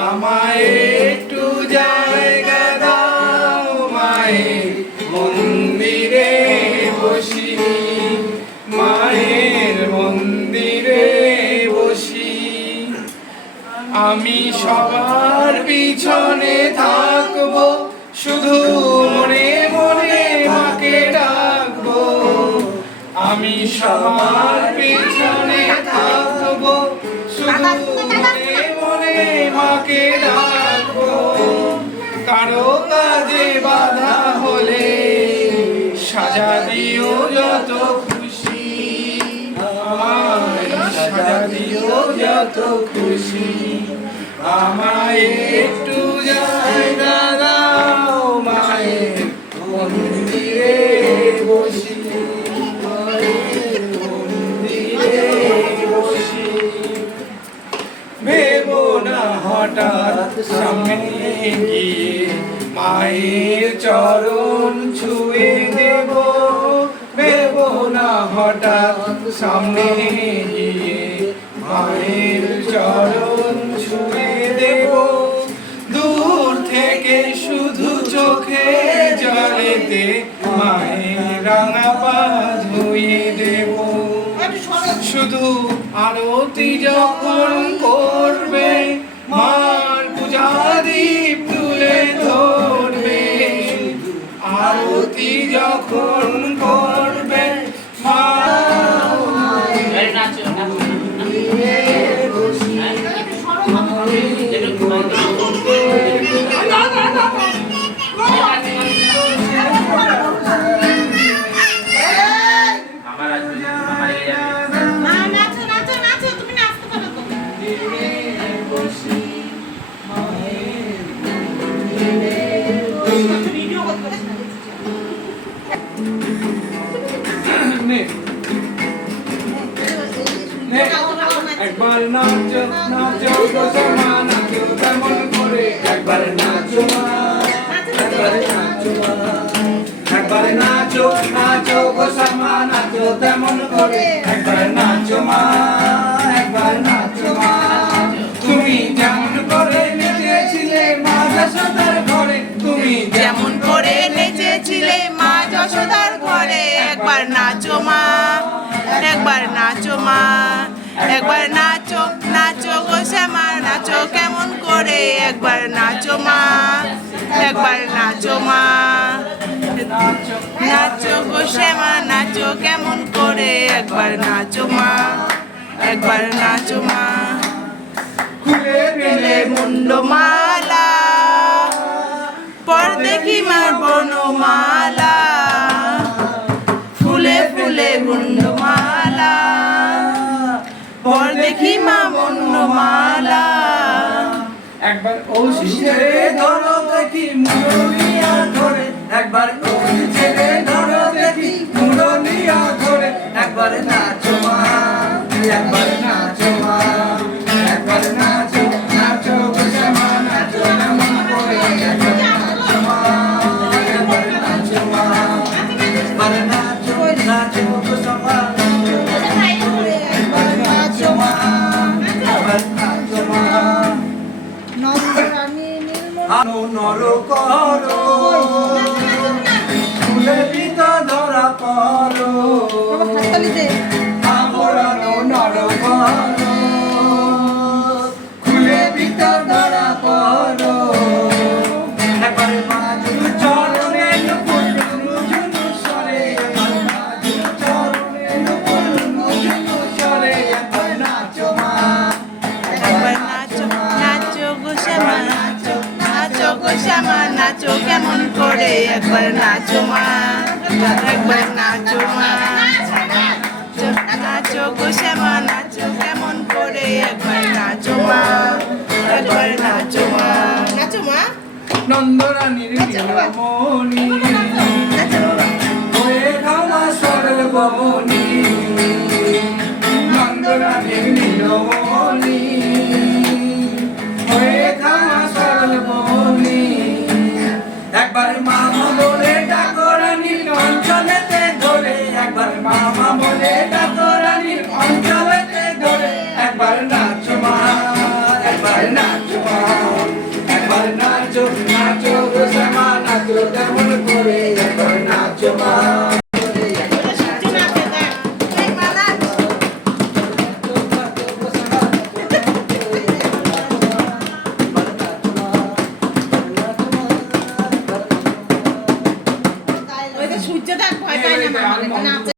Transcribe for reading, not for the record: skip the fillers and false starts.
আমায় একটু জায়গা দাও মায়ের মন্দিরে বসি, মায়ের মন্দিরে বসি। আমি সবার পিছনে থাকবো, শুধু মনে মনে মাকে ডাকবো। আমি সবার পিছনে থাকবো, শুধু মনে মনে মাকে ডাকবো। কারো কাজে বাধা হলে সাজা দিও যত খুশি, আমায় সাজা দিও যত খুশি। আমায় একটু জায়গা দাও মায়ের মন্দিরে বসি, মায়ের মন্দিরে বসি। ভেবো না হঠাৎ সামনে গিয়ে মায়ের চরণ ছুঁয়ে দেব, ভেবো না হঠাৎ সামনে গিয়ে মায়ের চরণ ছুঁয়ে দেব। দূর থেকে শুধু চোখে জলেতে মায়ের রাঙা পা ধুয়ে দেব। শুধু আরতি যখন করবে মার পূজা দীপ তুলে ধরবে, আরতি যখন করবে মা একবার নাচো নাচো গো শ্যামা নাচো তেমন করে, একবার নাচো মা, একবার নাচো মা, একবার নাচো নাচো গো শ্যামা নাচো তেমন করে, একবার নাচো মা, একবার নাচো মা। তুমি যেমন করে নেচেছিলে মা যশোদার ঘরে, তুমি যেমন করে নেচেছিলে মা যশোদার ঘরে, একবার নাচো মা, একবার নাচো মা, একবার নাচো নাচো গো শ্যামা নাচো কেমন করে, একবার নাচো মা, একবার নাচো মা, নাচো গো শ্যামা নাচো কেমন করে, একবার নাচো মা, একবার নাচো মা। খুলে পেলে মুন্ডমালা পর দেখি মার বনমালা, ফুলে ফুলে মুন্ডমালা পর দেখি মা বনমালা। একবার ও ছেড়ে ধরো দেখি মুরলিয়া ধরে, একবার ও ছেড়ে ধরো দেখি মুরলিয়া ধরে, একবার নাচো মা, একবার নাচো মা, একবার নাচো নাচো গো শ্যামা নাচো তেমন করে, একবার নাচো মা, একবার নাচো মা, একবার নাচো নাচো গো শ্যামা নাচো তেমন করে, একবার নাচো মা, একবার নাচো মা। আনো নর করো ফুলে পিতা ধরা করো, আমরানো নর করো ফুলে পিতা ধরা করো। একবার মাজুর চরণে নুপুর নুজুনু সরে, একবার মাজুর চরণে নুপুর নুজুনু সরে, একবার নাচো মা, একবার নাচো নাচো গো শ্যামা নাচো, নাচো গো শ্যামা নাচো কেমন করে, একবার নাচো মা, একবার নাচো মা, নাচো গো শ্যামা নাচো কেমন করে, একবার নাচো মা, একবার নাচো মা, নাচো মা। নন্দরানীর নীলমণি হয়ে খামা সরল বমনি, নন্দরানীর নীলমণি হয়ে খামা সরল বমনি। একবার মামা বলে ডাকো রানীর অঞ্চলেতে ধরে, একবার মামা বলে ডাকো রানীর অঞ্চলেতে ধরে, একবার নাচো মা, একবার লাগলো কেমন করে একবার নাচো মা সূর্য দেখ ভয় পায় না